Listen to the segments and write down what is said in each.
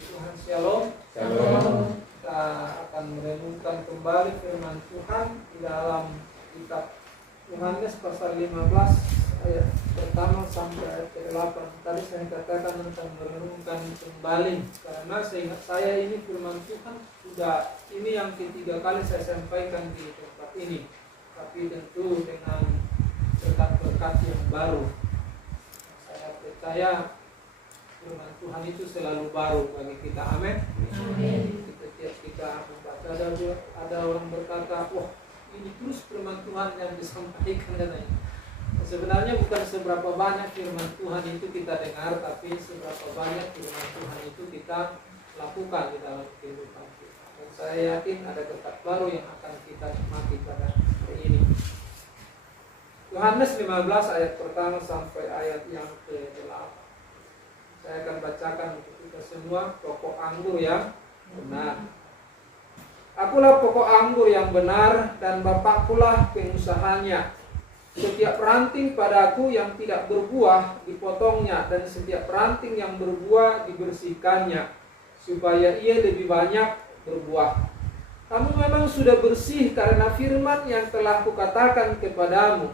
Tuhan, shalom. Shalom. Kita akan merenungkan kembali firman Tuhan di dalam kitab Yohanes pasal 15 ayat pertama sampai ayat ke-8. Tadi saya katakan tentang merenungkan kembali, karena seingat saya ini firman Tuhan sudah ini yang ketiga kali saya sampaikan di tempat ini, tapi tentu dengan berkat-berkat yang baru. Saya percaya firman Tuhan itu selalu baru bagi kita. Amin. Setiap kita membaca ada orang berkata, wah ini terus firman Tuhan yang disampaikan katanya. Sebenarnya bukan seberapa banyak firman Tuhan itu kita dengar, tapi seberapa banyak firman Tuhan itu kita lakukan di dalam kehidupan kita. Dan saya yakin ada berkat baru yang akan kita nikmati pada hari ini. Yohanes 15 ayat pertama sampai ayat yang ke-8. Saya akan bacakan untuk kita semua. Pokok anggur yang benar. Akulah pokok anggur yang benar, dan Bapakkulah pengusahanya. Setiap ranting padaku yang tidak berbuah dipotongnya, dan setiap ranting yang berbuah dibersihkannya, supaya ia lebih banyak berbuah. Kamu memang sudah bersih karena firman yang telah kukatakan kepadamu.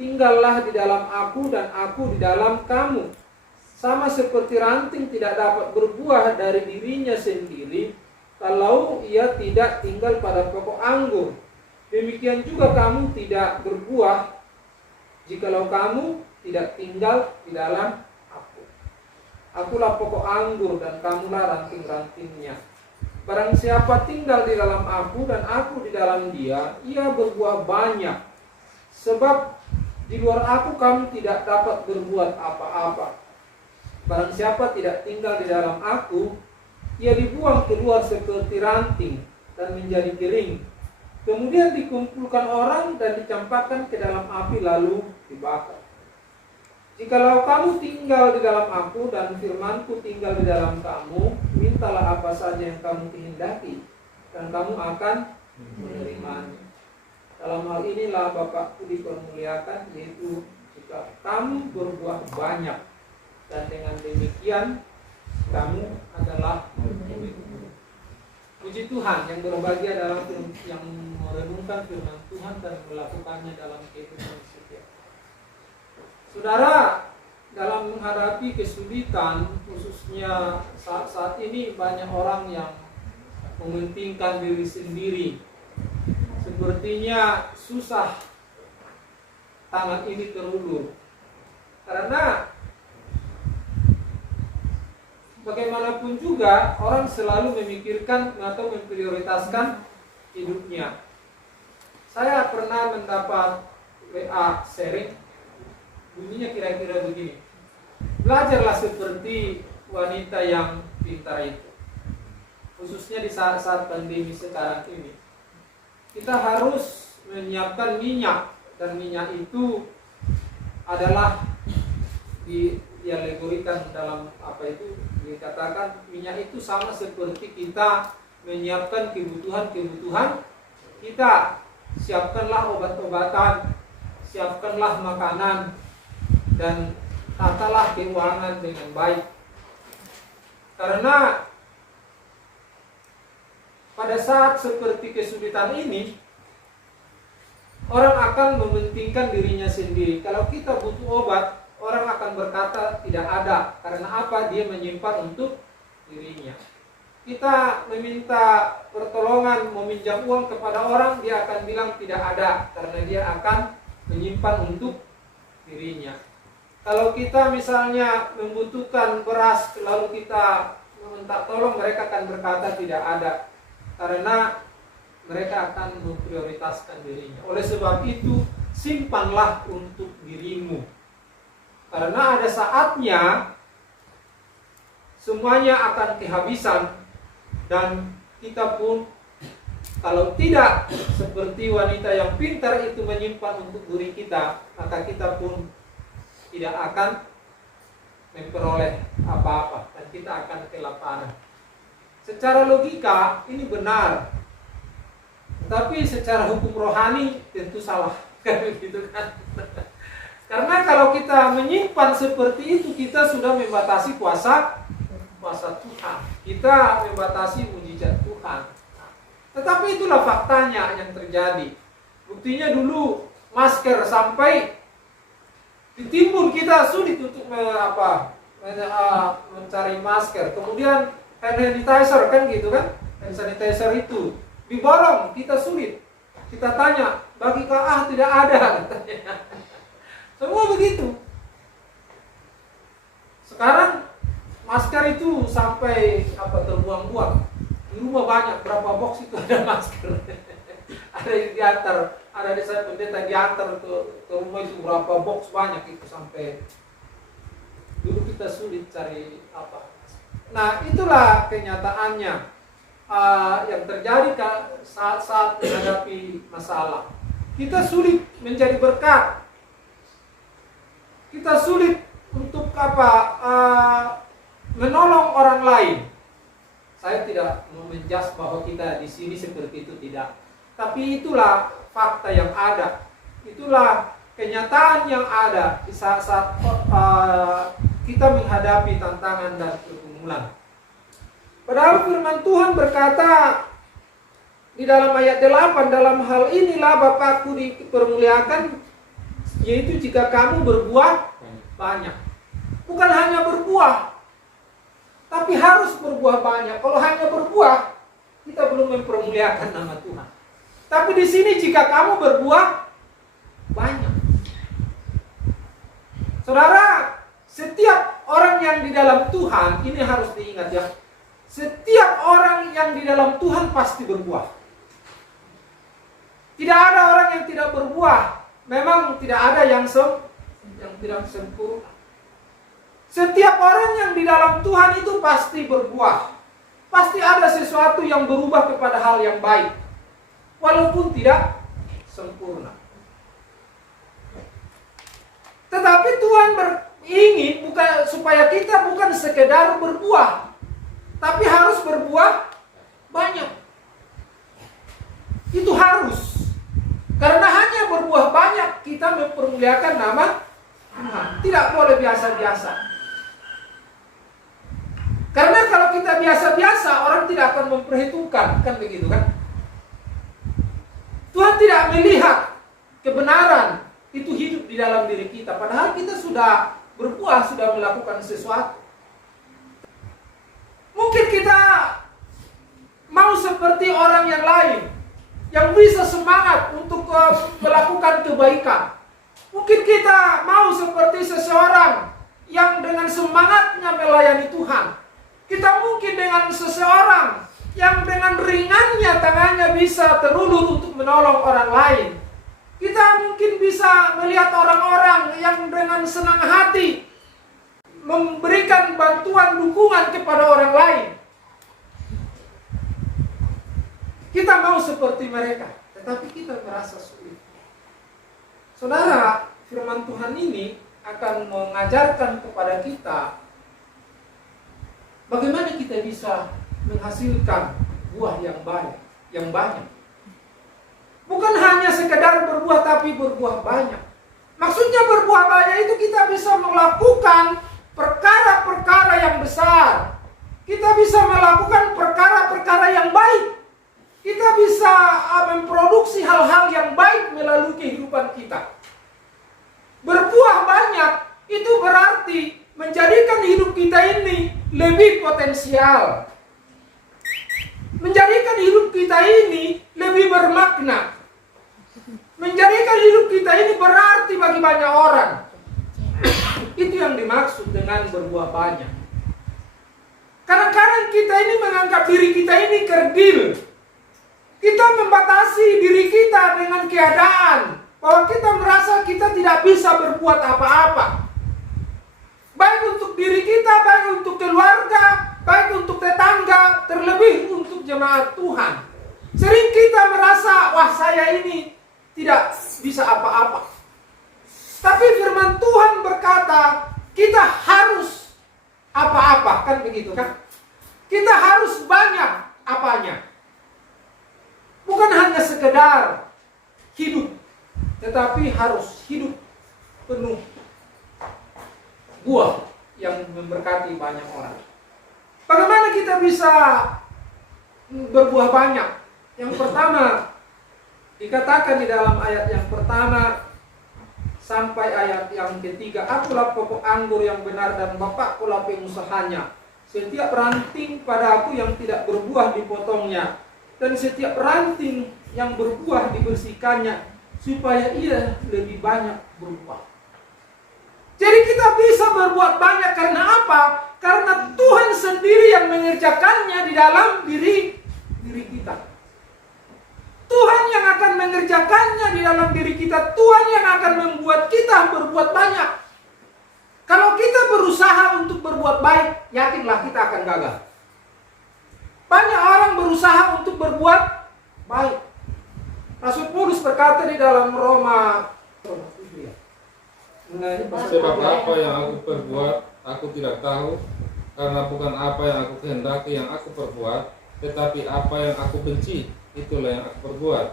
Tinggallah di dalam aku dan aku di dalam kamu. Sama seperti ranting tidak dapat berbuah dari dirinya sendiri kalau ia tidak tinggal pada pokok anggur. Demikian juga kamu tidak berbuah jikalau kamu tidak tinggal di dalam aku. Akulah pokok anggur dan kamulah ranting-rantingnya. Barang siapa tinggal di dalam aku dan aku di dalam dia, ia berbuah banyak. Sebab di luar aku kamu tidak dapat berbuat apa-apa. Barang siapa tidak tinggal di dalam aku, ia dibuang keluar seperti ranting dan menjadi kering. Kemudian dikumpulkan orang dan dicampakkan ke dalam api lalu dibakar. Jikalau kamu tinggal di dalam aku dan firmanku tinggal di dalam kamu, mintalah apa saja yang kamu kehendaki, dan kamu akan menerimanya. Dalam hal inilah Bapakku dipermuliakan, yaitu jika kamu berbuah banyak, dan dengan demikian kamu adalah murid-murid. Puji Tuhan yang berbahagia dalam yang merenungkan firman Tuhan dan melakukannya dalam kehidupan setiap. Saudara, dalam menghadapi kesulitan, khususnya saat ini banyak orang yang mementingkan diri sendiri. Sepertinya susah tangan ini terulur. Karena bagaimanapun juga orang selalu memikirkan atau memprioritaskan hidupnya. Saya pernah mendapat WA sharing, bunyinya kira-kira begini. Belajarlah seperti wanita yang pintar itu. Khususnya di saat-saat pandemi sekarang ini. Kita harus menyiapkan minyak, dan minyak itu adalah dialegorikan dalam apa itu, dikatakan minyak itu sama seperti kita menyiapkan kebutuhan kita. Siapkanlah obat-obatan, siapkanlah makanan, dan tatalah keuangan dengan baik. Karena pada saat seperti kesulitan ini, orang akan mementingkan dirinya sendiri. Kalau kita butuh obat, orang akan berkata tidak ada. Karena apa? Dia menyimpan untuk dirinya. Kita meminta pertolongan, meminjam uang kepada orang, dia akan bilang tidak ada. Karena dia akan menyimpan untuk dirinya. Kalau kita misalnya membutuhkan beras, lalu kita meminta tolong, mereka akan berkata tidak ada. Karena mereka akan memprioritaskan dirinya. Oleh sebab itu, simpanlah untuk dirimu. Karena ada saatnya semuanya akan kehabisan, dan kita pun kalau tidak seperti wanita yang pintar itu menyimpan untuk diri kita, maka kita pun tidak akan memperoleh apa-apa dan kita akan kelaparan. Secara logika ini benar, tapi secara hukum rohani tentu salah, kan begitu kan? Karena kalau kita menyimpan seperti itu, kita sudah membatasi kuasa kuasa Tuhan. Kita membatasi mujizat Tuhan. Tetapi itulah faktanya yang terjadi. Buktinya dulu masker sampai ditimbun kita sulit untuk mencari masker. Kemudian hand sanitizer kan gitu kan? Hand sanitizer itu diborong, kita sulit. Kita tanya, bagikah? Tidak ada katanya. Semua begitu. Sekarang masker itu sampai terbuang-buang. Di rumah banyak, berapa box itu ada masker. Ada yang diantar, ada desa pendeta diantar ke rumah itu berapa box banyak itu sampai dulu kita sulit cari apa. Nah, itulah kenyataannya yang terjadi saat-saat menghadapi masalah. Kita sulit menjadi berkat. Kita sulit untuk menolong orang lain. Saya tidak menjas bahwa kita di sini seperti itu, tidak. Tapi itulah fakta yang ada. Itulah kenyataan yang ada di saat-saat kita menghadapi tantangan dan pergumulan. Padahal firman Tuhan berkata di dalam ayat 8, dalam hal inilah Bapakku dipermuliakan, yaitu jika kamu berbuah banyak. Bukan hanya berbuah, tapi harus berbuah banyak. Kalau hanya berbuah, kita belum mempermuliakan nama Tuhan. Tapi di sini jika kamu berbuah banyak. Saudara, setiap orang yang di dalam Tuhan, ini harus diingat ya. Setiap orang yang di dalam Tuhan pasti berbuah. Tidak ada orang yang tidak berbuah. Memang tidak ada yang tidak sempurna. Setiap orang yang di dalam Tuhan itu pasti berbuah. Pasti ada sesuatu yang berubah kepada hal yang baik. Walaupun tidak sempurna. Tetapi Tuhan ingin bukan supaya kita bukan sekedar berbuah, tapi harus berbuah banyak. Itu harus. Karena hanya berbuah banyak kita mempermuliakan nama Tuhan. Tidak boleh biasa-biasa. Karena kalau kita biasa-biasa, orang tidak akan memperhitungkan, kan begitu kan? Tuhan tidak melihat kebenaran itu hidup di dalam diri kita. Padahal kita sudah berbuah, sudah melakukan sesuatu. Mungkin kita mau seperti orang yang lain, yang bisa semangat untuk melakukan kebaikan. Mungkin kita mau seperti seseorang yang dengan semangatnya melayani Tuhan. Kita mungkin dengan seseorang yang dengan ringannya tangannya bisa terulur untuk menolong orang lain. Kita mungkin bisa melihat orang-orang yang dengan senang hati memberikan bantuan dukungan kepada orang lain. Kita mau seperti mereka, tetapi kita merasa sulit. Saudara, firman Tuhan ini akan mengajarkan kepada kita bagaimana kita bisa menghasilkan buah yang banyak. Bukan hanya sekedar berbuah, tapi berbuah banyak. Maksudnya berbuah banyak itu kita bisa melakukan perkara-perkara yang besar. Kita bisa melakukan perkara-perkara yang baik. Kita bisa memproduksi hal-hal yang baik melalui kehidupan kita. Berbuah banyak itu berarti menjadikan hidup kita ini lebih potensial. Menjadikan hidup kita ini lebih bermakna. Menjadikan hidup kita ini berarti bagi banyak orang. Itu yang dimaksud dengan berbuah banyak. Kadang-kadang kita ini menganggap diri kita ini kerdil. Kita membatasi diri kita dengan keadaan bahwa kita merasa kita tidak bisa berbuat apa-apa. Baik untuk diri kita, baik untuk keluarga, baik untuk tetangga, terlebih untuk jemaat Tuhan. Sering kita merasa, wah saya ini tidak bisa apa-apa. Tapi firman Tuhan berkata, kita harus apa-apa, kan begitu kan? Kita harus banyak apanya. Bukan hanya sekedar hidup, tetapi harus hidup penuh buah yang memberkati banyak orang. Bagaimana kita bisa berbuah banyak? Yang pertama, dikatakan di dalam ayat yang pertama sampai ayat yang ketiga, akulah pokok anggur yang benar dan Bapakkulah pengusahanya. Setiap ranting pada aku yang tidak berbuah dipotongnya, dan setiap ranting yang berbuah dibersihkannya, supaya ia lebih banyak berbuah. Jadi kita bisa berbuat banyak karena apa? Karena Tuhan sendiri yang mengerjakannya di dalam diri kita. Tuhan yang akan mengerjakannya di dalam diri kita. Tuhan yang akan membuat kita berbuat banyak. Kalau kita berusaha untuk berbuat baik, yakinlah kita akan gagal. Banyak orang berusaha untuk berbuat baik. Rasul Paulus berkata di dalam Roma, sebab apa yang aku perbuat, aku tidak tahu, karena bukan apa yang aku kehendaki yang aku perbuat, tetapi apa yang aku benci, itulah yang aku perbuat.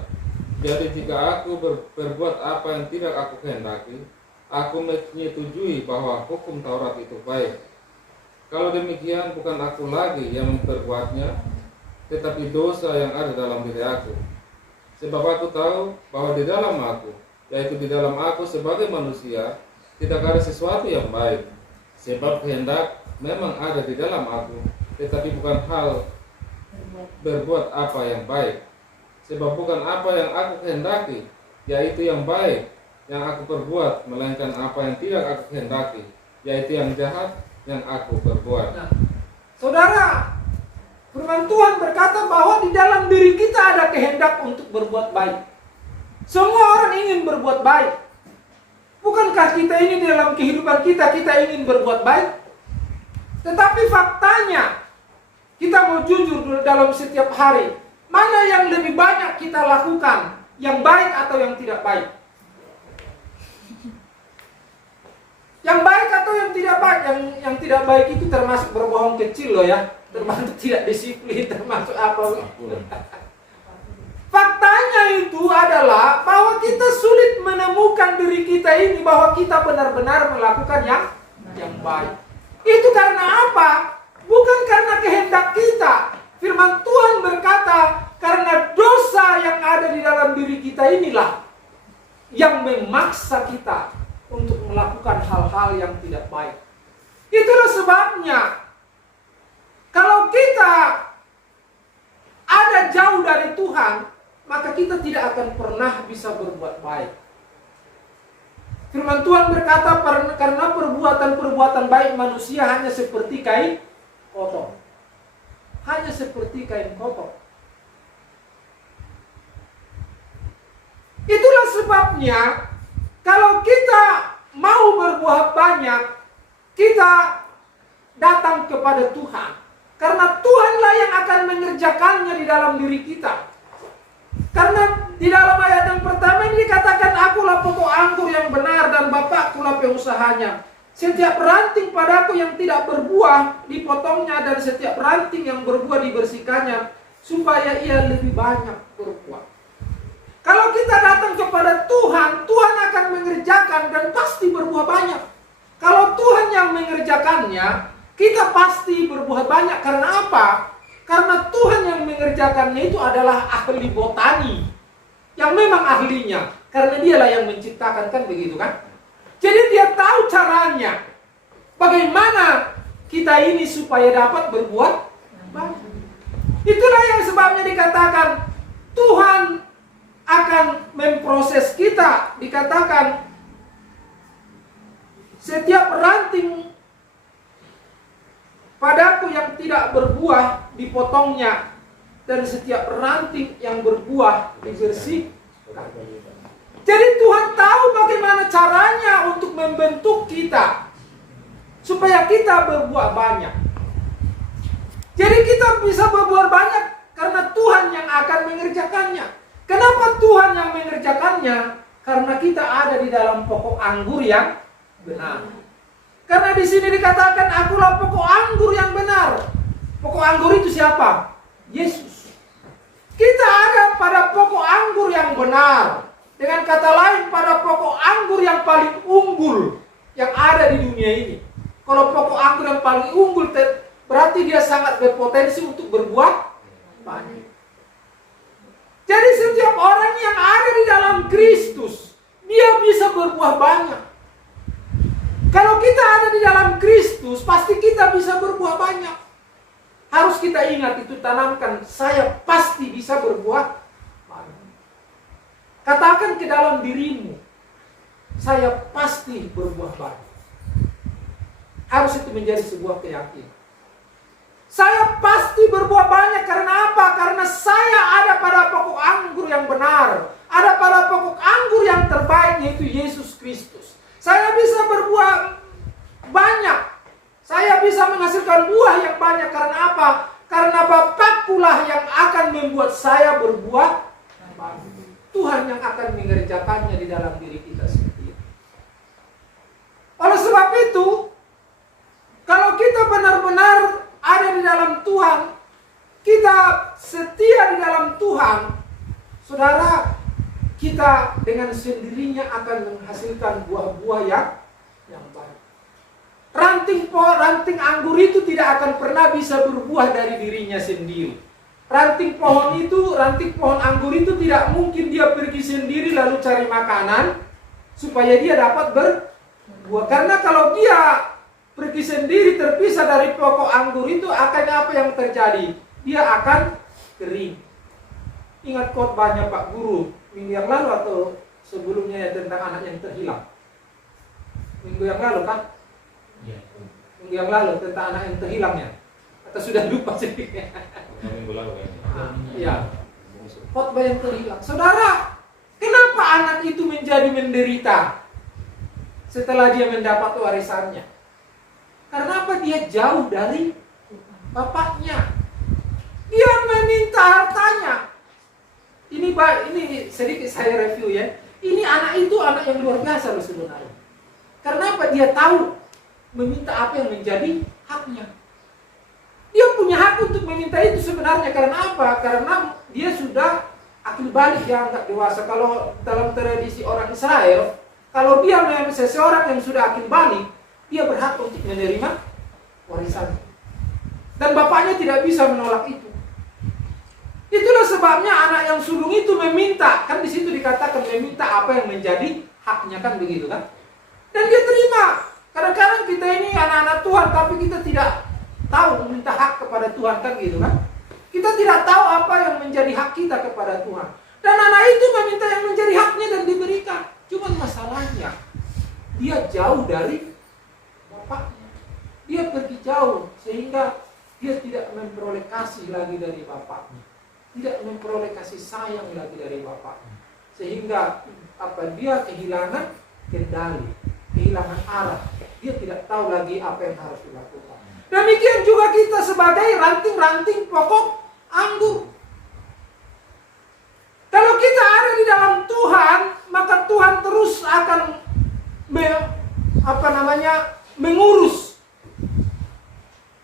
Jadi jika aku berbuat apa yang tidak aku kehendaki, aku menyetujui bahwa hukum Taurat itu baik. Kalau demikian, bukan aku lagi yang memperbuatnya, tetapi dosa yang ada dalam diri aku. Sebab aku tahu bahwa di dalam aku, yaitu di dalam aku sebagai manusia, tidak ada sesuatu yang baik. Sebab kehendak memang ada di dalam aku, tetapi bukan hal berbuat apa yang baik. Sebab bukan apa yang aku kehendaki, yaitu yang baik, yang aku perbuat, melainkan apa yang tidak aku kehendaki, yaitu yang jahat, yang aku perbuat. Nah, saudara, firman Tuhan berkata bahwa di dalam diri kita ada kehendak untuk berbuat baik. Semua orang ingin berbuat baik. Bukankah kita ini di dalam kehidupan kita ingin berbuat baik? Tetapi faktanya, kita mau jujur dalam setiap hari, mana yang lebih banyak kita lakukan, yang baik atau yang tidak baik? Yang baik atau yang tidak baik? Yang tidak baik itu termasuk berbohong kecil loh ya, termasuk tidak disiplin, termasuk apa? Faktanya itu adalah bahwa kita sulit menemukan diri kita ini bahwa kita benar-benar melakukan yang baik. Itu karena apa? Bukan karena kehendak kita. Firman Tuhan berkata, karena dosa yang ada di dalam diri kita inilah yang memaksa kita untuk melakukan hal-hal yang tidak baik. Itulah sebabnya kalau kita ada jauh dari Tuhan, maka kita tidak akan pernah bisa berbuat baik. Firman Tuhan berkata, karena perbuatan-perbuatan baik manusia hanya seperti kain kotor. Hanya seperti kain kotor. Itulah sebabnya, kalau kita mau berbuat banyak, kita datang kepada Tuhan. Karena Tuhanlah yang akan mengerjakannya di dalam diri kita. Karena di dalam ayat yang pertama ini dikatakan, akulah pokok anggur yang benar dan Bapakkulah pengusahanya. Setiap ranting padaku yang tidak berbuah dipotongnya, dan setiap ranting yang berbuah dibersihkannya, supaya ia lebih banyak berbuah. Kalau kita datang kepada Tuhan, Tuhan akan mengerjakan dan pasti berbuah banyak. Kalau Tuhan yang mengerjakannya, kita pasti berbuah banyak. Karena apa? Karena Tuhan yang mengerjakannya itu adalah ahli botani, yang memang ahlinya, karena dialah yang menciptakan, kan begitu kan? Jadi dia tahu caranya, bagaimana kita ini supaya dapat berbuat baik. Itulah yang sebabnya dikatakan Tuhan akan memproses kita. Dikatakan setiap ranting padaku yang tidak berbuah dipotongnya, dan setiap ranting yang berbuah dibersihkan. Jadi Tuhan tahu bagaimana caranya untuk membentuk kita supaya kita berbuah banyak. Jadi kita bisa berbuah banyak karena Tuhan yang akan mengerjakannya. Kenapa Tuhan yang mengerjakannya? Karena kita ada di dalam pokok anggur yang benar. Karena di sini dikatakan, akulah pokok anggur yang benar. Pokok anggur itu siapa? Yesus. Kita ada pada pokok anggur yang benar. Dengan kata lain, pada pokok anggur yang paling unggul yang ada di dunia ini. Kalau pokok anggur yang paling unggul berarti dia sangat berpotensi untuk berbuah banyak. Jadi setiap orang yang ada di dalam Kristus, dia bisa berbuah banyak. Kalau kita ada di dalam Kristus, pasti kita bisa berbuah banyak. Harus kita ingat itu, tanamkan, saya pasti bisa berbuah banyak. Katakan ke dalam dirimu, saya pasti berbuah banyak. Harus itu menjadi sebuah keyakinan. Saya pasti berbuah banyak karena apa? Karena saya ada pada pokok anggur yang benar. Ada pada pokok anggur yang terbaik, yaitu Yesus Kristus. Saya bisa berbuah banyak. Saya bisa menghasilkan buah yang banyak karena apa? Karena Bapakkulah yang akan membuat saya berbuah banyak. Tuhan yang akan mengerjakannya di dalam diri kita sendiri. Oleh sebab itu, kalau kita benar-benar ada di dalam Tuhan, kita setia di dalam Tuhan, saudara, kita dengan sendirinya akan menghasilkan buah-buah yang baik. Ranting anggur itu tidak akan pernah bisa berbuah dari dirinya sendiri. Ranting pohon anggur itu tidak mungkin dia pergi sendiri lalu cari makanan supaya dia dapat berbuah. Karena kalau dia pergi sendiri terpisah dari pokok anggur itu, akan apa yang terjadi? Dia akan kering. Ingat khotbahnya Pak Guru minggu yang lalu atau sebelumnya ya, tentang anak yang terhilang. Minggu yang lalu kan? Minggu yang lalu tentang anak yang terhilangnya. Atau sudah lupa sih? Minggu lalu kan? Iya. Khotbah yang terhilang. Saudara, kenapa anak itu menjadi menderita setelah dia mendapat warisannya? Karena apa? Dia jauh dari bapaknya. Dia meminta hartanya. Ini sedikit saya review ya. Ini anak itu anak yang luar biasa loh sebenarnya. Karena apa? Dia tahu meminta apa yang menjadi haknya. Dia punya hak untuk meminta itu sebenarnya. Karena apa? Karena dia sudah akil balik, dianggap dewasa. Kalau dalam tradisi orang Israel, kalau dia memang seseorang yang sudah akil balik, dia berhak untuk menerima warisan. Dan bapaknya tidak bisa menolak itu. Itulah sebabnya anak yang sulung itu meminta. Kan di situ dikatakan meminta apa yang menjadi haknya, kan begitu kan? Dan dia terima. Kadang-kadang kita ini anak-anak Tuhan, tapi kita tidak tahu meminta hak kepada Tuhan, kan gitu kan? Kita tidak tahu apa yang menjadi hak kita kepada Tuhan. Dan anak itu meminta yang menjadi haknya dan diberikan. Cuman masalahnya, dia jauh dari bapaknya. Dia pergi jauh sehingga dia tidak memperoleh kasih lagi dari bapaknya. Tidak memperoleh kasih sayang lagi dari bapaknya. Sehingga dia kehilangan kendali, kehilangan arah. Dia tidak tahu lagi apa yang harus dilakukan. Demikian juga kita sebagai ranting-ranting pokok anggur. Kalau kita ada di dalam Tuhan, maka Tuhan terus akan mengurus,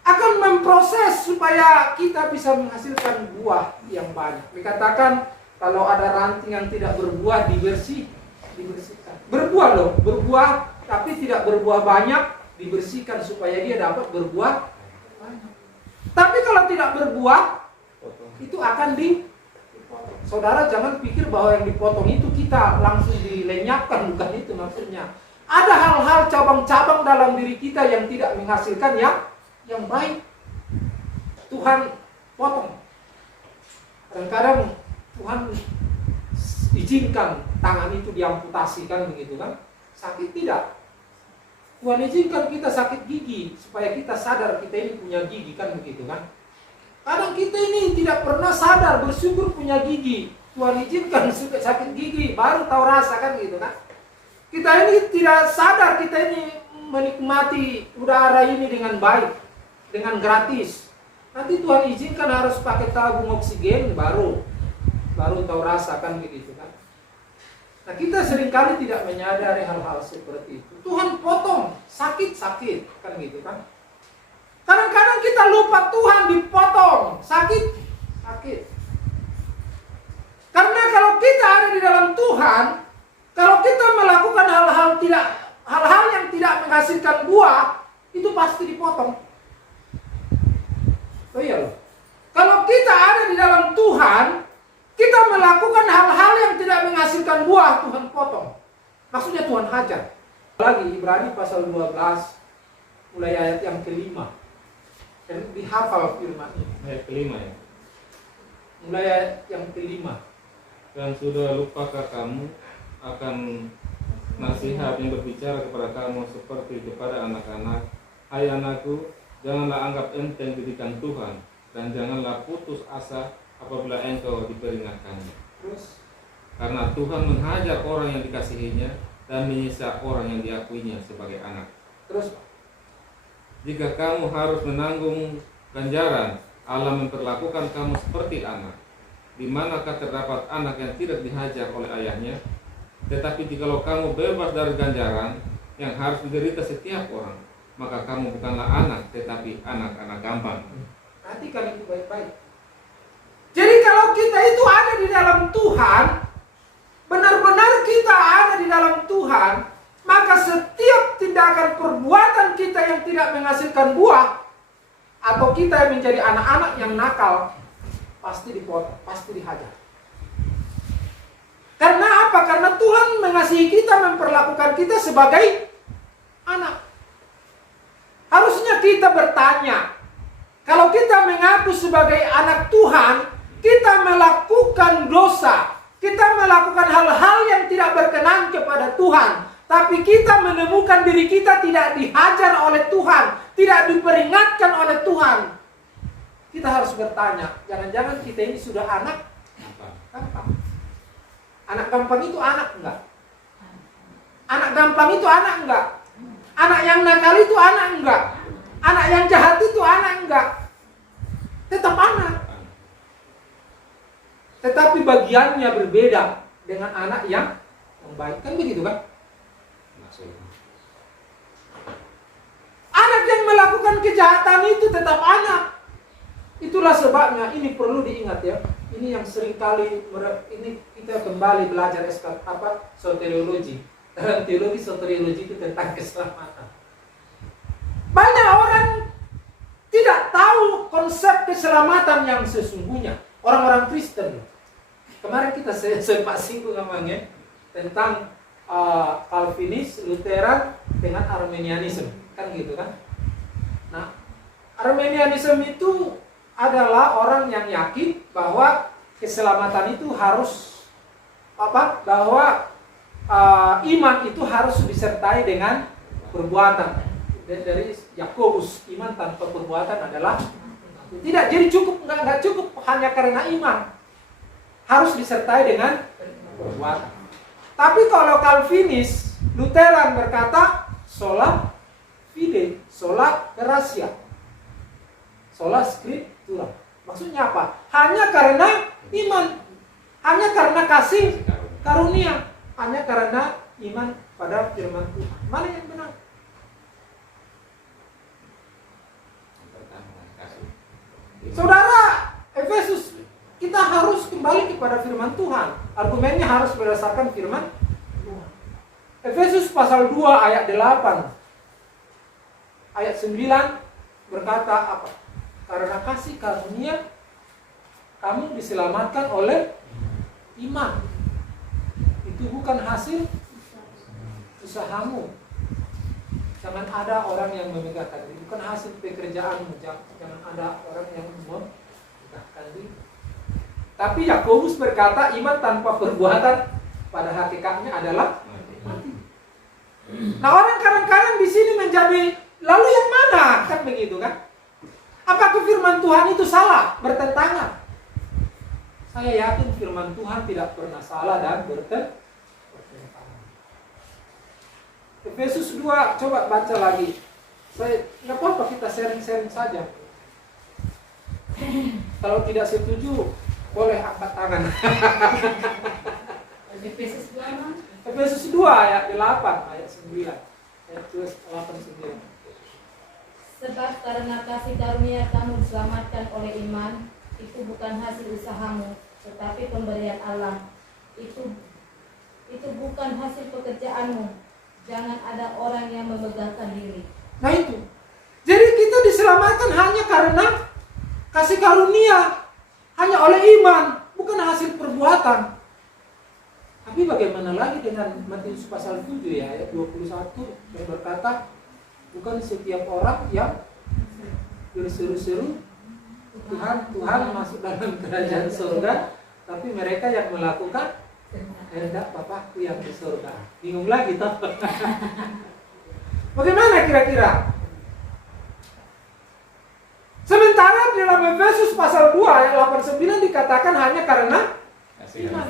akan memproses supaya kita bisa menghasilkan buah yang banyak. Dikatakan kalau ada ranting yang tidak berbuah dibersihkan. Berbuah tapi tidak berbuah banyak, dibersihkan supaya dia dapat berbuah banyak. Tapi kalau tidak berbuah, itu akan dipotong. Saudara jangan pikir bahwa yang dipotong itu kita langsung dilenyapkan, bukan itu maksudnya. Ada hal-hal cabang-cabang dalam diri kita yang tidak menghasilkan yang baik. Tuhan potong. Kadang-kadang Tuhan izinkan tangan itu diamputasi, kan begitu kan? Sakit tidak. Tuhan izinkan kita sakit gigi supaya kita sadar kita ini punya gigi, kan begitu kan? Kadang kita ini tidak pernah sadar bersyukur punya gigi. Tuhan izinkan sakit gigi baru tahu rasa, kan gitu kan? Kita ini tidak sadar kita ini menikmati udara ini dengan baik, dengan gratis. Nanti Tuhan izinkan harus pakai tabung oksigen baru tahu rasa, kan begitu kan? Nah, kita seringkali tidak menyadari hal-hal seperti itu. Tuhan potong, sakit, kan gitu kan? Kadang-kadang kita lupa Tuhan dipotong, sakit. Karena kalau kita ada di dalam Tuhan, kalau kita melakukan hal-hal yang tidak menghasilkan buah, itu pasti dipotong. Oh iya loh. Kalau kita ada di dalam Tuhan, kita melakukan hal-hal yang tidak menghasilkan buah, Tuhan potong. Maksudnya Tuhan hajar. Lagi Ibrani pasal 12 mulai ayat yang kelima. Dan dihafal firman ini. Ayat kelima ya. Mulai ayat yang kelima. Dan sudah lupakah kamu akan nasihat yang berbicara kepada kamu seperti kepada anak-anak? Hai anakku, janganlah anggap enteng didikan Tuhan, dan janganlah putus asa apabila engkau diperingatkannya. Terus, Karena Tuhan menghajar orang yang dikasihinya dan menyiksa orang yang diakuinya sebagai anak. terus Jika kamu harus menanggung ganjaran, Allah memperlakukan kamu seperti anak. Di manakah terdapat anak yang tidak dihajar oleh ayahnya? Tetapi jikalau kamu bebas dari ganjaran yang harus diderita setiap orang, maka kamu bukanlah anak, tetapi anak-anak gampang. perhatikan itu baik-baik. Jadi kalau kita itu ada di dalam Tuhan, benar-benar kita ada di dalam Tuhan, maka setiap tindakan perbuatan kita yang tidak menghasilkan buah, atau kita yang menjadi anak-anak yang nakal, pasti dipotong, pasti dihajar. Karena apa? Karena Tuhan mengasihi kita, memperlakukan kita sebagai anak. Harusnya kita bertanya, kalau kita mengaku sebagai anak Tuhan, kita melakukan dosa, kita melakukan hal-hal yang tidak berkenan kepada Tuhan, tapi kita menemukan diri kita tidak dihajar oleh Tuhan, tidak diperingatkan oleh Tuhan. Kita harus bertanya, jangan-jangan kita ini sudah anak gampang. Anak gampang itu anak enggak? Anak gampang itu anak enggak? Anak yang nakal itu anak enggak? Anak yang jahat itu anak enggak? Tetap anak. Tetapi bagiannya berbeda dengan anak yang baik. Kan begitu kan? Anak yang melakukan kejahatan itu tetap anak. Itulah sebabnya ini perlu diingat ya. Ini yang seringkali ini kita kembali belajar soteriologi. Dalam teologi soteriologi itu tentang keselamatan. Banyak orang tidak tahu konsep keselamatan yang sesungguhnya. Orang-orang Kristen. Kemarin kita sempat singgung namanya tentang Calvinis, Lutheran dengan Arminianisme, kan gitu kan? Nah, Arminianisme itu adalah orang yang yakin bahwa keselamatan itu harus bahwa iman itu harus disertai dengan perbuatan. Dari Yakobus, iman tanpa perbuatan adalah tidak. Jadi nggak cukup hanya karena iman, harus disertai dengan perbuatan. Tapi kalau Calvinis, Lutheran berkata sola fide, sola gratia, sola scriptura. Maksudnya apa? Hanya karena iman, hanya karena kasih karunia, hanya karena iman pada firman Tuhan. Mana yang benar? Saudara, Efesus, kita harus kembali kepada firman Tuhan. Argumennya harus berdasarkan firman Tuhan. Efesus pasal 2 ayat 8. Ayat 9 berkata apa? Karena kasih karunia kamu diselamatkan oleh iman. Itu bukan hasil usahamu. Jangan ada orang yang memegahkan diri. Bukan hasil pekerjaanmu. Jangan ada orang yang memegahkan diri. Tapi Yakobus berkata iman tanpa perbuatan pada hakikatnya adalah mati. Nah, orang kadang-kadang di sini menjadi lalu yang mana? Kan begitu kan? Apakah firman Tuhan itu salah? Bertentangan? Saya yakin firman Tuhan tidak pernah salah dan bertentangan. Efesus 2, coba baca lagi. Saya nggak apa-apa kita sharing-sharing saja. Kalau tidak setuju, boleh angkat tangan. Efesus 2 mana? Efesus 2 ayat 8, ayat 9. Ayat 8, 9. Sebab karena kasih karunia kamu diselamatkan oleh iman, itu bukan hasil usahamu, tetapi pemberian Allah. Itu bukan hasil pekerjaanmu. Jangan ada orang yang memegahkan diri. Nah itu. Jadi kita diselamatkan hanya karena kasih karunia hanya oleh iman, bukan hasil perbuatan. Tapi bagaimana lagi dengan Matius pasal 7 ya, ayat 21 yang berkata, bukan setiap orang yang berseru-seru Tuhan, Tuhan masuk dalam kerajaan surga, tapi mereka yang melakukan kehendak Bapakku yang di surga. Bingung lagi toh. Bagaimana kira-kira? Sementara dalam Efesus pasal 2 ayat 89 dikatakan hanya karena iman.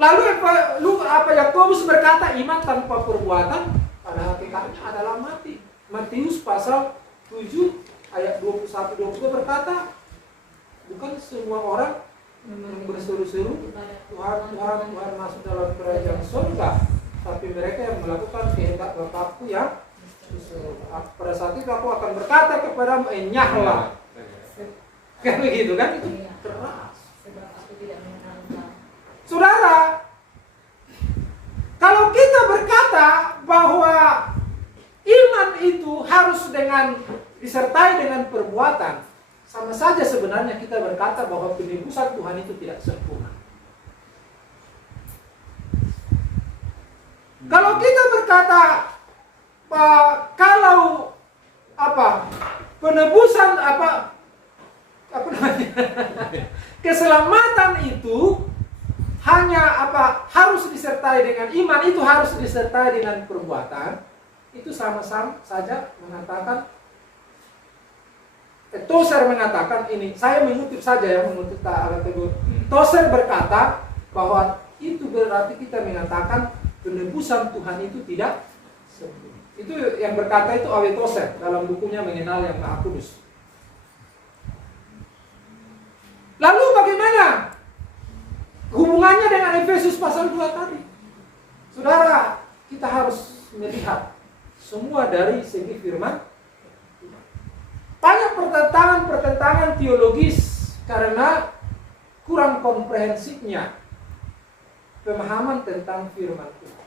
Lalu apa Yakobus berkata, iman tanpa perbuatan pada hakikatnya adalah mati. Matius pasal 7 ayat 21-22 berkata, bukan semua orang yang berseru-seru Tuhan, Tuhan, Tuhan masuk dalam kerajaan surga, tapi mereka yang melakukan kehendak Bapakku yang di surga. Pada saat itu aku akan berkata kepadamu, enyahlah. Kayak begitu kan? Itu keras. Saudara, kalau kita berkata bahwa iman itu harus disertai dengan perbuatan, sama saja sebenarnya kita berkata bahwa penebusan Tuhan itu tidak sempurna. Kalau kita berkata kalau penebusan keselamatan itu hanya harus disertai dengan iman, itu harus disertai dengan perbuatan, itu sama-sama saja mengatakan. Tozer mengatakan ini, saya mengutip saja ya, mengutip Tozer berkata bahwa itu berarti kita mengatakan penebusan Tuhan itu tidak sempurna. Itu yang berkata itu Awe Tozer dalam bukunya Mengenal Yang Maha Kudus. Lalu bagaimana hubungannya dengan Efesus pasal 2 tadi? Saudara, kita harus melihat semua dari segi firman. Banyak pertentangan teologis karena kurang komprehensifnya pemahaman tentang firman Tuhan.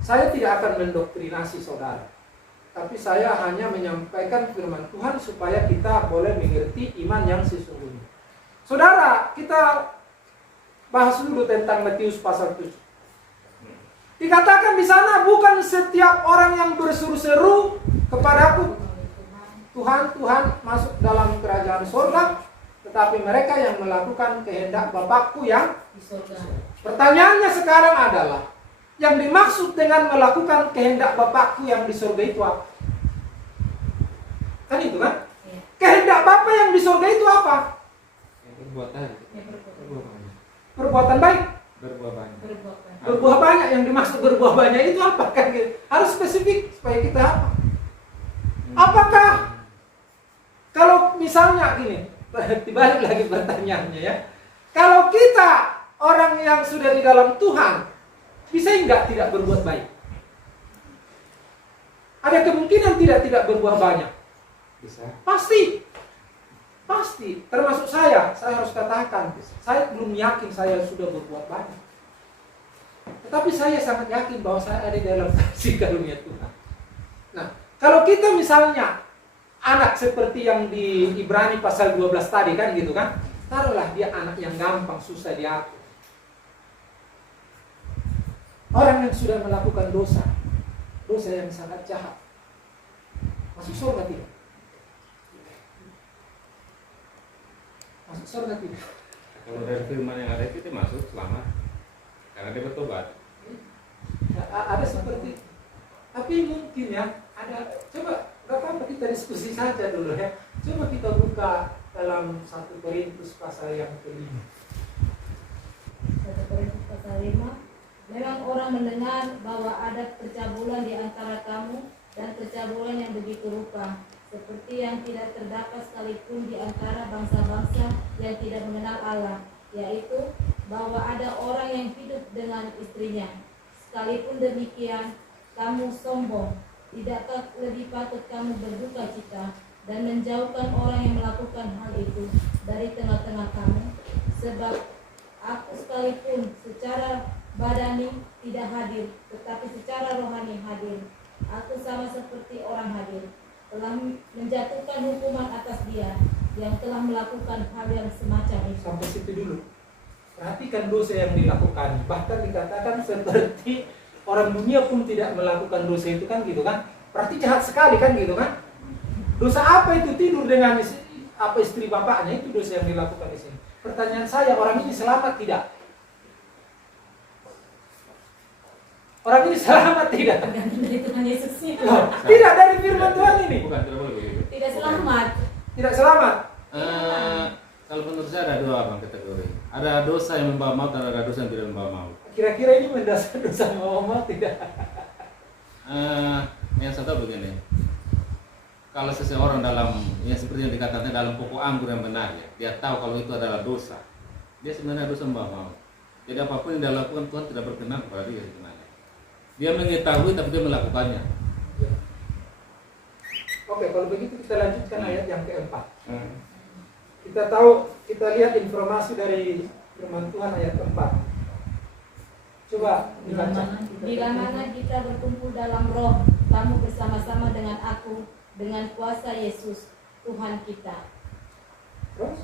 Saya tidak akan mendoktrinasi saudara, tapi saya hanya menyampaikan firman Tuhan supaya kita boleh mengerti iman yang sesungguhnya. Saudara, kita bahas dulu tentang Matius pasal 7. Dikatakan di sana, bukan setiap orang yang berseru-seru kepadaku, Tuhan, Tuhan masuk dalam kerajaan surga, tetapi mereka yang melakukan kehendak Bapakku yang di surga. Pertanyaannya sekarang adalah, yang dimaksud dengan melakukan kehendak Bapakku yang di surga itu apa? Kan itu kan? Ya. Kehendak Bapa yang di surga itu apa? Perbuatan. Perbuatan baik. Berbuah banyak. Berbuah banyak. Yang dimaksud berbuah banyak itu apa? Kan harus spesifik supaya kita apa? Apakah kalau misalnya gini, dibalik lagi pertanyaannya ya. Kalau kita orang yang sudah di dalam Tuhan, bisa enggak tidak berbuat baik? Ada kemungkinan tidak berbuah banyak? Bisa. Pasti. Termasuk saya harus katakan, saya belum yakin saya sudah berbuat banyak. Tetapi saya sangat yakin bahwa saya ada di dalam kasih karunia Tuhan. Nah, kalau kita misalnya anak seperti yang di Ibrani pasal 12 tadi kan gitu kan, taruhlah dia anak yang gampang, susah diatur. Orang yang sudah melakukan dosa yang sangat jahat, masuk surga tidak? Masuk surga tidak? Kalau dari firman yang ada itu masuk selamat, karena dia bertobat. Ada seperti, tapi mungkin ya ada. Coba gak apa-apa kita diskusi saja dulu ya. Coba kita buka dalam 1 Korintus pasal yang ke-5. 1 Korintus pasal 5. Memang orang mendengar bahwa ada percabulan di antara kamu, dan percabulan yang begitu rupa, seperti yang tidak terdapat sekalipun di antara bangsa-bangsa yang tidak mengenal Allah, yaitu bahwa ada orang yang hidup dengan istrinya. Sekalipun demikian, kamu sombong. Tidakkah lebih patut kamu berduka cita dan menjauhkan orang yang melakukan hal itu dari tengah-tengah kamu? Sebab aku sekalipun secara badani tidak hadir, tetapi secara rohani hadir. Aku sama seperti orang hadir. telah menjatuhkan hukuman atas dia yang telah melakukan hal yang semacam itu. Sampai situ dulu. Perhatikan dosa yang dilakukan. Bahkan dikatakan seperti orang dunia pun tidak melakukan dosa itu kan gitu kan. Berarti jahat sekali kan gitu kan. Dosa apa itu? Tidur dengan istri bapaknya, itu dosa yang dilakukan di sini. Pertanyaan saya, orang ini selamat tidak? Orang ini selamat tidak? Tergantung dari Tuhan Yesusnya. Tidak dari firman Tuhan ini. Bukan, tidak boleh begitu. Tidak selamat. Tidak selamat. Kalau menurut saya ada dua bang kategori. Ada dosa yang membawa maut dan ada dosa yang tidak membawa maut. Kira-kira ini mendasar dosa maut tidak? Yang satu begini. Kalau seseorang dalam yang seperti yang dikatakan dalam pokok anggur yang benar, ya, dia tahu kalau itu adalah dosa. Dia sebenarnya dosa membawa maut. Jadi apapun yang dia lakukan Tuhan tidak berkenan kepada dia sebenarnya. Dia mengetahui tapi dia melakukannya. Oke, kalau begitu kita lanjutkan ayat yang keempat. Kita tahu, kita lihat informasi dari firman Tuhan ayat keempat. Coba dibaca. Bila mana kita berkumpul dalam roh, kamu bersama-sama dengan aku, dengan kuasa Yesus, Tuhan kita. Terus?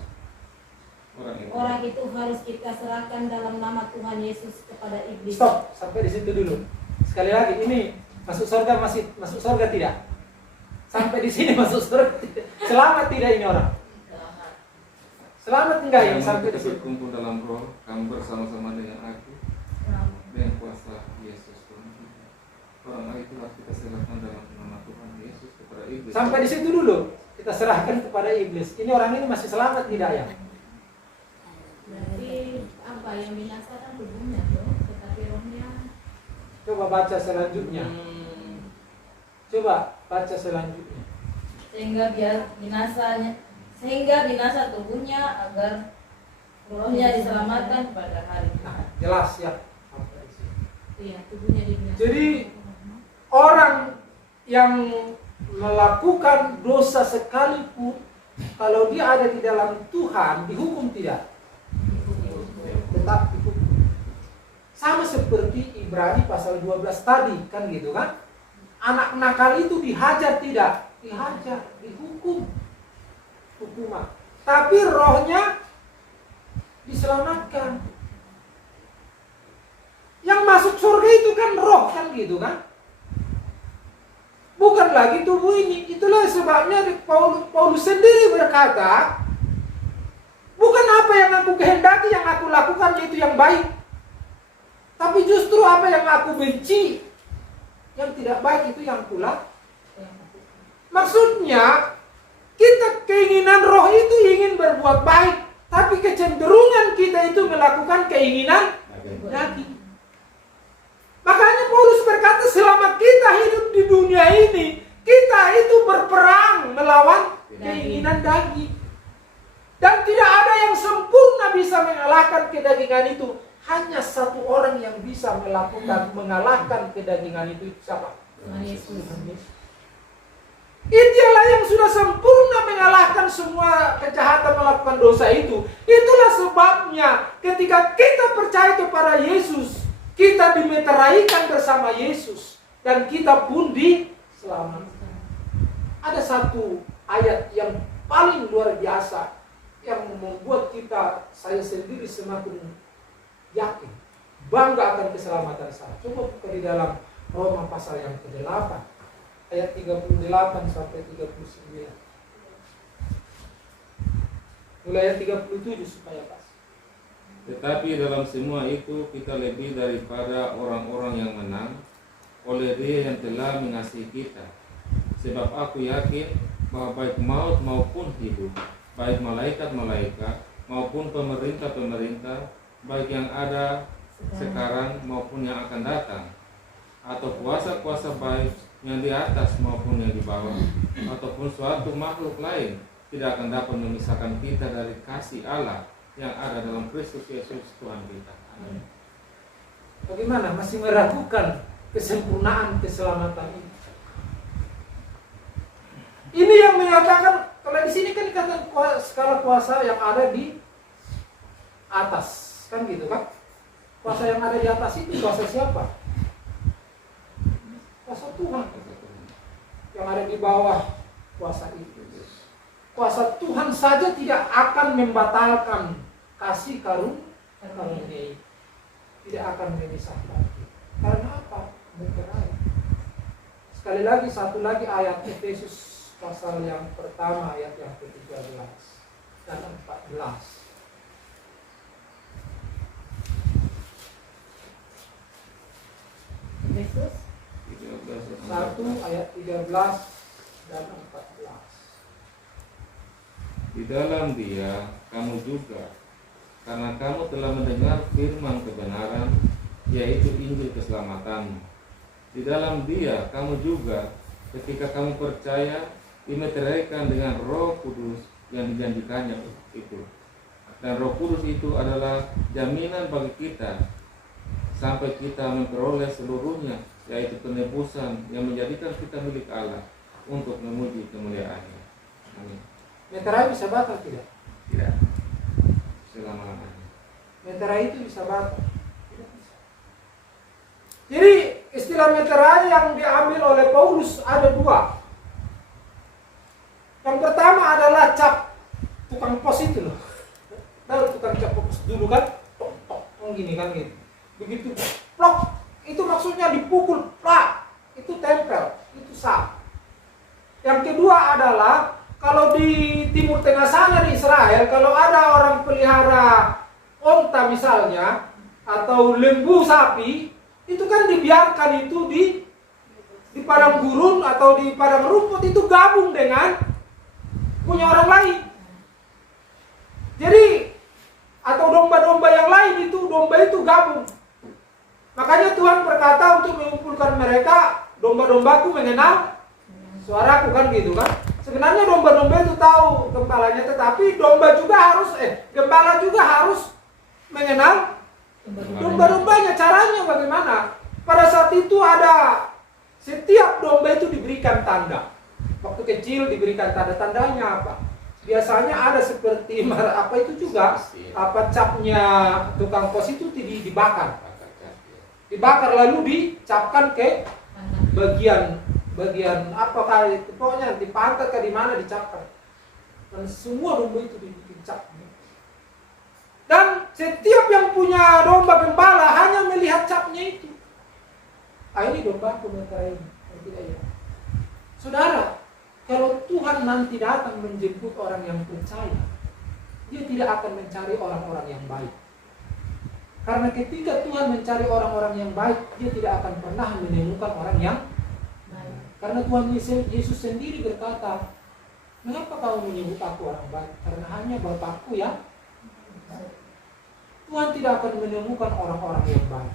Orang itu harus kita serahkan dalam nama Tuhan Yesus kepada iblis. Stop, sampai di situ dulu. Sekali lagi, ini masuk surga masuk surga tidak? Sampai di sini masuk surga tidak? Selamat tidak ini orang? Selamat enggak yang sampai di situ? Berkumpul dalam roh, kamu bersama-sama dengan aku, dengan kuasa Yesus Tuhan kita. Orang itu harus kita serahkan dalam nama Tuhan Yesus kepada iblis. Sampai di situ dulu. Kita serahkan kepada iblis. Ini orang ini masih selamat tidak ya? Berarti apa yang binasa kan tubuhnya tuh, tetapi rohnya. Coba baca selanjutnya. Coba baca selanjutnya. sehingga binasa tubuhnya agar rohnya diselamatkan pada hari Nah, jelas ya. Iya, tubuhnya dibinasakan. Jadi orang yang melakukan dosa sekalipun, kalau dia ada di dalam Tuhan, dihukum tidak? Tetap dihukum. Sama seperti Ibrani pasal 12 tadi, kan gitu kan? Anak nakal itu dihajar tidak? Dihajar, dihukum. Hukuman. Tapi rohnya diselamatkan. Yang masuk surga itu kan roh, kan gitu kan? Bukan lagi tubuh ini. Itulah sebabnya Paulus sendiri berkata, bukan apa yang aku kehendaki yang aku lakukan yaitu yang baik, tapi justru apa yang aku benci, yang tidak baik itu yang pula. Maksudnya kita keinginan roh itu ingin berbuat baik, tapi kecenderungan kita itu melakukan keinginan daging. Makanya Paulus berkata, selama kita hidup di dunia ini, kita itu berperang melawan keinginan daging. Dan tidak ada yang sempurna bisa mengalahkan kedagingan itu. Hanya satu orang yang bisa mengalahkan kedagingan itu, siapa? Tuhan Yesus. Itulah yang sudah sempurna mengalahkan semua kejahatan melakukan dosa itu. Itulah sebabnya ketika kita percaya kepada Yesus, kita dimeteraikan bersama Yesus dan kita pun diselamatkan. Ada satu ayat yang paling luar biasa yang membuat saya sendiri semakin yakin, bangga akan keselamatan saya. Coba buka di dalam Roma pasal yang ke-8 ayat 38 sampai 39. Mulai ayat 37 supaya pas. Tetapi dalam semua itu kita lebih daripada orang-orang yang menang oleh Dia yang telah mengasihi kita. Sebab aku yakin bahwa baik maut maupun hidup, baik malaikat-malaikat maupun pemerintah-pemerintah, baik yang ada sekarang maupun yang akan datang, atau kuasa-kuasa baik yang di atas maupun yang di bawah, ataupun suatu makhluk lain, tidak akan dapat memisahkan kita dari kasih Allah yang ada dalam Kristus Yesus Tuhan kita. Amin. Bagaimana? Masih meragukan kesempurnaan keselamatan ini? Ini yang menyatakan, kalau di sini kan dikatakan skala kuasa yang ada di atas, kan gitu kan? Kuasa yang ada di atas itu kuasa siapa? Kuasa Tuhan. Yang ada di bawah kuasa itu. Kuasa Tuhan saja tidak akan membatalkan kasih karunia. Tidak akan memisahkan. Karena apa? Meterai. Sekali lagi, satu lagi ayat Efesus pasal yang pertama ayat yang ke-13 dan 14. Yesus 1 ayat 13 dan 14. Di dalam Dia kamu juga, karena kamu telah mendengar firman kebenaran, yaitu Injil keselamatan. Di dalam Dia kamu juga, ketika kamu percaya, dimeteraikan dengan Roh Kudus yang dijanjikannya itu. Dan Roh Kudus itu adalah jaminan bagi kita sampai kita memperoleh seluruhnya, yaitu penebusan yang menjadikan kita milik Allah untuk memuji kemuliaan-Nya. Amin. Meterai bisa batal tidak? Tidak. Selama-lamanya. Meterai itu bisa batal. Tidak bisa. Jadi istilah meterai yang diambil oleh Paulus ada dua. Yang pertama adalah cap tukang pos itu loh. Tahu tukang cap pos dulu kan? Tok tok gini kan gitu. Begitu plok, itu maksudnya dipukul, plak, itu tempel, itu sah. Yang kedua adalah kalau di Timur Tengah sana di Israel, kalau ada orang pelihara onta misalnya atau lembu sapi, itu kan dibiarkan itu di padang gurun atau di padang rumput, itu gabung dengan punya orang lain. Jadi atau domba-domba yang lain itu domba itu gabung. Makanya Tuhan berkata untuk mengumpulkan mereka, domba-dombaku mengenal suaraku, kan gitu kan. Sebenarnya domba-domba itu tahu gembalanya, tetapi gembala juga harus mengenal domba-dombanya. Caranya bagaimana? Pada saat itu ada, setiap domba itu diberikan tanda. Waktu kecil diberikan tanda-tandanya apa? Biasanya ada seperti apa itu juga, apa capnya tukang pos itu dibakar. Dibakar lalu dicapkan ke bagian apa kali itu, pokoknya di pantat ke di mana dicapkan. Dan semua domba itu dicap. Dan setiap yang punya domba gembala hanya melihat capnya itu. Ini domba aku meterai ini. Tidak ya. Saudara, kalau Tuhan nanti datang menjemput orang yang percaya, Dia tidak akan mencari orang-orang yang baik. Karena ketika Tuhan mencari orang-orang yang baik, Dia tidak akan pernah menemukan orang yang baik. Karena Tuhan Yesus sendiri berkata, mengapa kau menyebut aku orang baik? Karena hanya Bapakku yang baik. Tuhan tidak akan menemukan orang-orang yang baik.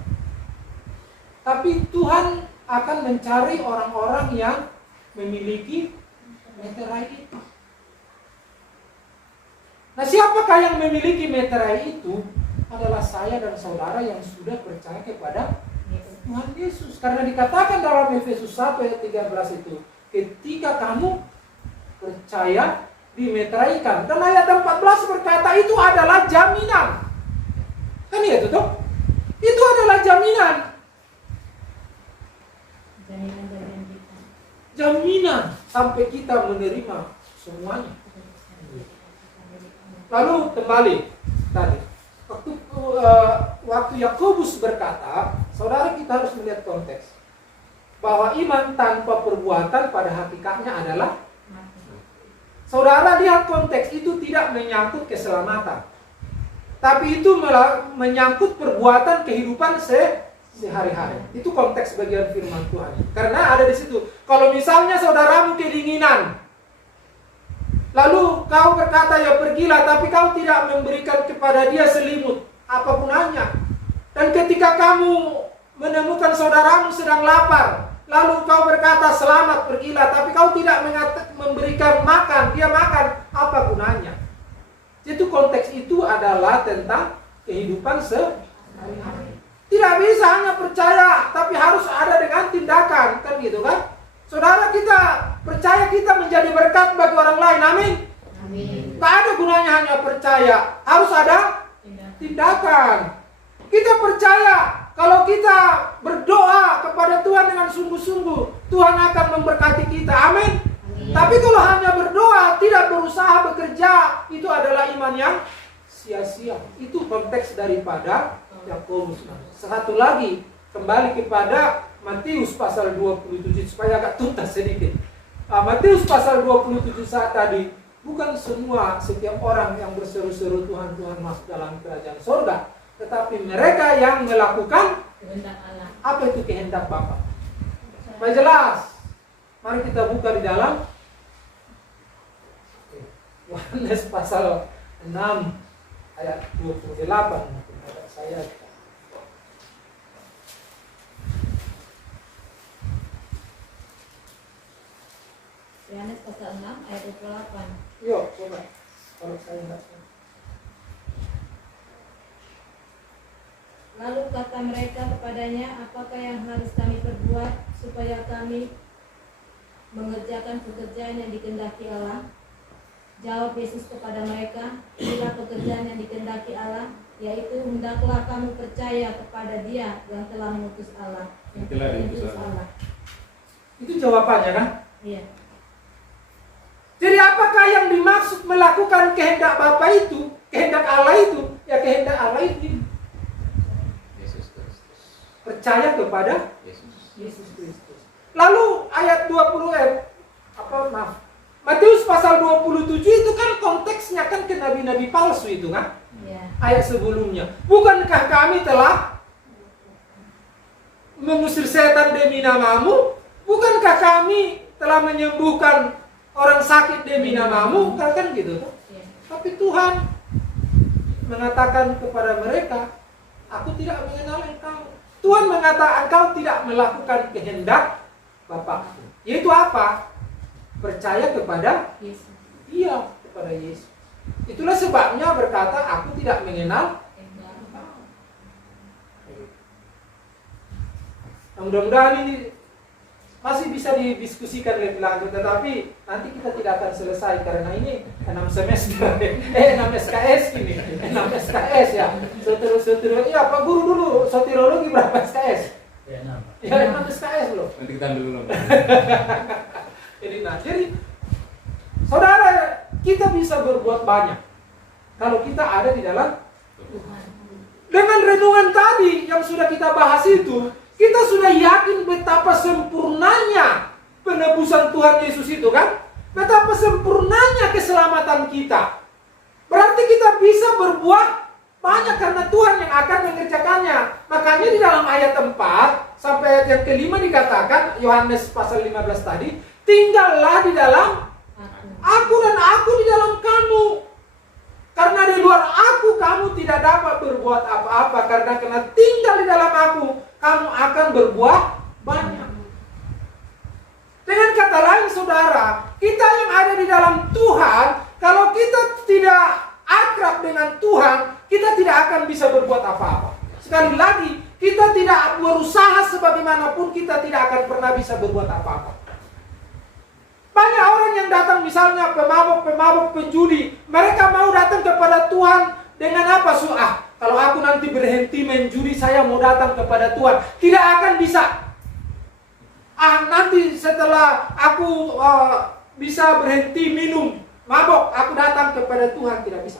Tapi Tuhan akan mencari orang-orang yang memiliki meterai itu. Nah, siapakah yang memiliki meterai itu? Adalah saya dan saudara yang sudah percaya kepada Tuhan Yesus. Karena dikatakan dalam Efesus 1 ayat 13 itu, ketika kamu percaya dimeteraikan. Dan ayat 14 berkata itu adalah jaminan. Kan ya itu toh? Itu adalah jaminan. Jaminan sampai kita menerima semuanya. Lalu kembali tadi. Waktu Yakobus berkata, saudara, kita harus melihat konteks bahwa iman tanpa perbuatan pada hakikatnya adalah saudara, lihat konteks itu tidak menyangkut keselamatan, tapi itu menyangkut perbuatan kehidupan sehari-hari. Itu konteks bagian firman Tuhan. Karena ada di situ. Kalau misalnya saudaramu kedinginan, lalu kau berkata, ya pergilah, tapi kau tidak memberikan kepada dia selimut, apa gunanya? Dan ketika kamu menemukan saudaramu sedang lapar, lalu kau berkata, selamat, pergilah, tapi kau tidak memberikan makan, dia makan, apa gunanya? Itu konteks itu adalah tentang kehidupan sehari-hari. Tidak bisa hanya percaya, tapi harus ada dengan tindakan, kan gitu kan? Saudara, kita percaya kita menjadi berkat bagi orang lain, amin? Amin. Gak ada gunanya hanya percaya, harus ada tindakan. Kita percaya kalau kita berdoa kepada Tuhan dengan sungguh-sungguh, Tuhan akan memberkati kita, amin? Amin. Tapi kalau hanya berdoa, tidak berusaha bekerja, itu adalah iman yang sia-sia. Itu konteks daripada Yakobus. Satu lagi, kembali kepada Matius pasal 27 supaya agak tuntas sedikit. Matius pasal 27 saat tadi, bukan semua setiap orang yang berseru-seru Tuhan, Tuhan masuk dalam kerajaan surga, tetapi mereka yang melakukan Kehendak Allah. apa itu kehendak Bapa. Supaya jelas. Mari kita buka di dalam Yohanes pasal 6 ayat 28. Ayat saya. Yohanes pasal 6 ayat 28. Yuk, coba. Kalau saya enggak. Lalu kata mereka kepadanya, apakah yang harus kami perbuat supaya kami mengerjakan pekerjaan yang dikehendaki Allah? Jawab Yesus kepada mereka, inilah pekerjaan yang dikehendaki Allah, yaitu hendaklah kamu percaya kepada Dia yang telah mengutus Allah. Yang telah diutus Allah. Itu jawabannya kan? Iya. Jadi apakah yang dimaksud melakukan kehendak Bapa itu, kehendak Allah itu? Ya kehendak Allah itu Yesus Kristus. percaya kepada Yesus. Yesus Kristus. Lalu ayat 20 Matius pasal 27 itu kan konteksnya kan ke nabi-nabi palsu itu kan? Iya. Ayat sebelumnya. Bukankah kami telah mengusir setan demi namamu? Bukankah kami telah menyembuhkan orang sakit demi namamu? Kan gitu. Iya. Tapi Tuhan mengatakan kepada mereka, aku tidak mengenal engkau. Tuhan mengatakan engkau tidak melakukan kehendak Bapakku. Yaitu apa? Percaya kepada Yesus. Dia, kepada Yesus. Itulah sebabnya berkata, aku tidak mengenal. Nah, mudah-mudahan ini masih bisa didiskusikan lebih lanjut, tetapi nanti kita tidak akan selesai karena ini 6 semester, 6 SKS ini, 6 SKS ya. Soteriologi, iya Pak Guru dulu, soteriologi berapa SKS? Ya, 6. Ya 6 SKS loh. Nanti kita ambil dulu. Jadi saudara, kita bisa berbuat banyak kalau kita ada di dalam Tuhan. dengan renungan tadi yang sudah kita bahas itu. Kita sudah yakin betapa sempurnanya penebusan Tuhan Yesus itu kan? Betapa sempurnanya keselamatan kita. Berarti kita bisa berbuat banyak karena Tuhan yang akan mengerjakannya. Makanya di dalam ayat 4 sampai ayat yang kelima dikatakan, Yohanes pasal 15 tadi, tinggallah di dalam aku dan aku di dalam kamu. Karena di luar aku kamu tidak dapat berbuat apa-apa. Karena tinggal di dalam aku, kamu akan berbuat banyak. Dengan kata lain saudara, kita yang ada di dalam Tuhan, kalau kita tidak akrab dengan Tuhan, kita tidak akan bisa berbuat apa-apa. Sekali lagi, kita tidak berusaha sebagaimanapun, kita tidak akan pernah bisa berbuat apa-apa. Banyak orang yang datang misalnya pemabuk, penjudi. Mereka mau datang kepada Tuhan dengan apa? Kalau aku nanti berhenti menjudi, saya mau datang kepada Tuhan. Tidak akan bisa. Nanti setelah aku bisa berhenti minum, mabok, aku datang kepada Tuhan. Tidak bisa.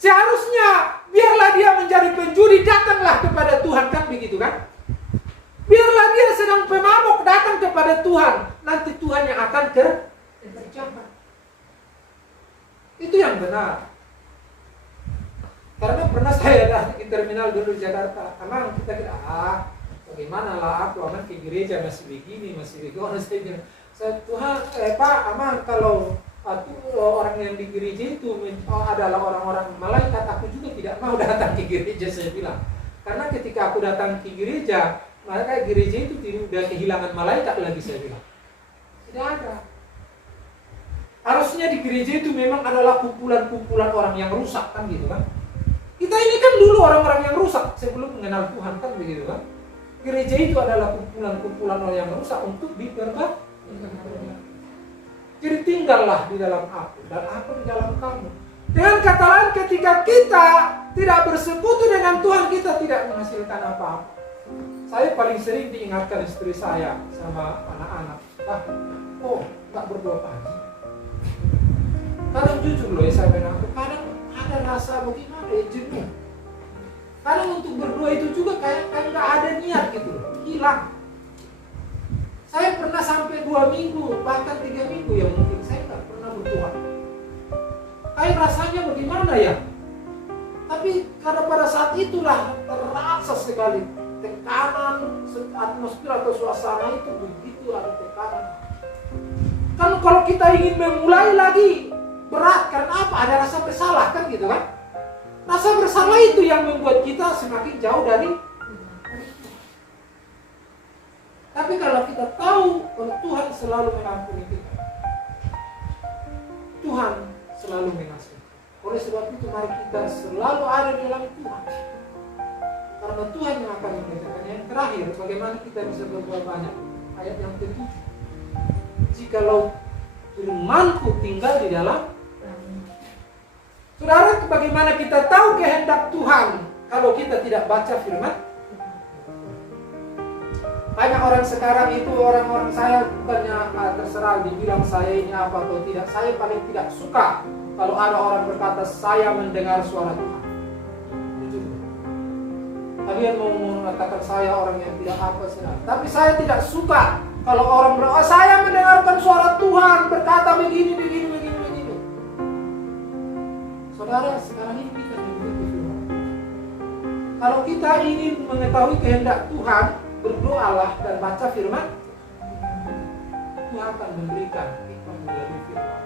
Seharusnya biarlah dia menjadi penjudi, datanglah kepada Tuhan. Kan begitu kan? Biarlah dia sedang pemabok, datang kepada Tuhan. Nanti Tuhan yang akan kerjakan. Itu yang benar. Karena pernah saya datang di terminal dulu di Jakarta. Emang kita kira, bagaimana lah aku aman ke gereja masih begini, masih begini. Saya Tuhan, Pak, aman kalau orang yang di gereja itu adalah orang-orang malaikat, aku juga tidak mau datang ke gereja, saya bilang. Karena ketika aku datang ke gereja, maka gereja itu tidak kehilangan malaikat lagi, saya bilang. Tidak ada. Harusnya di gereja itu memang adalah kumpulan-kumpulan orang yang rusak, kan gitu kan. Kita ini kan dulu orang-orang yang rusak sebelum mengenal Tuhan, kan begitu kan. Gereja itu adalah kumpulan-kumpulan orang yang rusak untuk diperbaiki. Jadi tinggallah di dalam aku dan aku di dalam kamu. Dengan kata lain, ketika kita tidak bersekutu dengan Tuhan, kita tidak menghasilkan apa-apa. Saya paling sering diingatkan istri saya sama anak-anak. tak berdoa pagi. Kadang jujur loh ya saya mengaku, kadang ada rasa bagaimana ya jenuh. Kadang untuk berdoa itu juga kayak nggak ada niat gitu loh, hilang. Saya pernah sampai 2 minggu, bahkan 3 minggu ya mungkin saya tak pernah berdoa. Kayak rasanya bagaimana ya? Tapi karena pada saat itulah terasa sekali tekanan atmosfer atau suasana itu begitu ada tekanan. Kan kalau kita ingin memulai lagi berat, karena apa? Ada rasa bersalah kan gitu kan? Rasa bersalah itu yang membuat kita semakin jauh dari. Tapi kalau kita tahu bahwa Tuhan selalu mengampuni kita, Tuhan selalu mengasihi. Oleh sebab itu mari kita selalu ada di dalam Tuhan, karena Tuhan yang akan mengerjakan. Yang terakhir, bagaimana kita bisa berbuat banyak? Ayat yang ke-7. Jikalau firman-Ku tinggal di dalam. Saudara, bagaimana kita tahu kehendak Tuhan kalau kita tidak baca firman? Banyak orang sekarang itu, orang-orang saya bukannya terserah dibilang saya ini apa atau tidak. Saya paling tidak suka kalau ada orang berkata saya mendengar suara Tuhan. Jujur. Kalian mau mengatakan saya orang yang tidak apa sih? Tapi saya tidak suka kalau orang berkata saya mendengarkan suara Tuhan berkata begini. Saudara, sekarang ini kita memiliki firman. Kalau kita ingin mengetahui kehendak Tuhan, berdoalah dan baca firman. Tuhan akan memberikan hikmat melalui firman.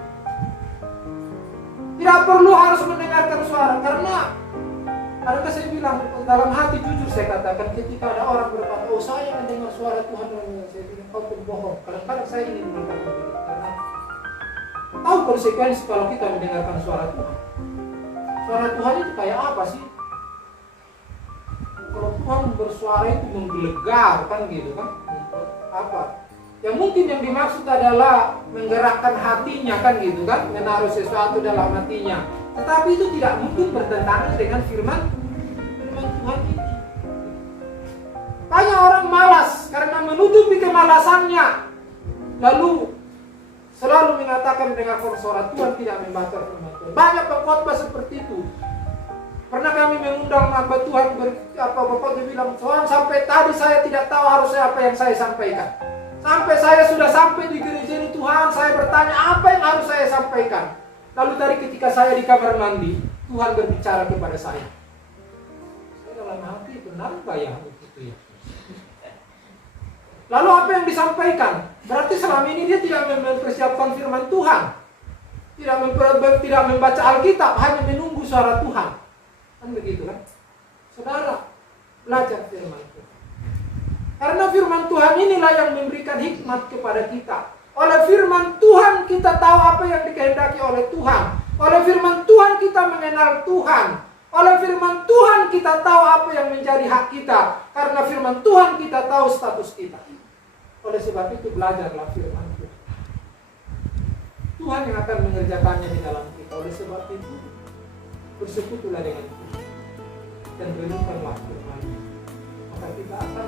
Tidak perlu harus mendengarkan suara, karena saya bilang dalam hati jujur saya katakan ketika ada orang berkata, oh saya mendengar suara Tuhan, saya bilang kau berbohong. Kadang-kadang saya ingin mengatakan begitu, karena tahu konsekuensi kalau kita mendengarkan suara Tuhan. Suara Tuhan itu kayak apa sih? Kalau Tuhan bersuara itu menggelegar kan gitu kan? Apa? Ya mungkin yang dimaksud adalah menggerakkan hatinya kan gitu kan? Menaruh sesuatu dalam hatinya. Tetapi itu tidak mungkin bertentangan dengan firman Tuhan ini. Banyak orang malas karena menutupi kemalasannya, lalu selalu mengatakan dengan suara Tuhan, tidak membaca firman Tuhan. Banyak pengkhotbah seperti itu. Pernah kami mengundang hamba Tuhan, Bapak bilang, Tuhan sampai tadi saya tidak tahu harusnya apa yang saya sampaikan. Sampai saya sudah sampai di gereja ini Tuhan, saya bertanya apa yang harus saya sampaikan. Lalu tadi ketika saya di kamar mandi, Tuhan berbicara kepada saya. Saya dalam hati, benar nggak ya begitu ya? Lalu apa yang disampaikan? Berarti selama ini dia tidak mempersiapkan firman Tuhan, tidak membaca Alkitab, hanya menunggu suara Tuhan. Kan begitu kan? Saudara, belajar firman Tuhan. Karena firman Tuhan inilah yang memberikan hikmat kepada kita. Oleh firman Tuhan kita tahu apa yang dikehendaki oleh Tuhan. Oleh firman Tuhan kita mengenal Tuhan. Oleh firman Tuhan kita tahu apa yang menjadi hak kita. Karena firman Tuhan kita tahu status kita. Oleh sebab itu belajarlah firman Tuhan. Tuhan yang akan mengerjakannya di dalam kita. Oleh sebab itu bersekutulah dengan Tuhan dan renungkanlah firman. Maka kita akan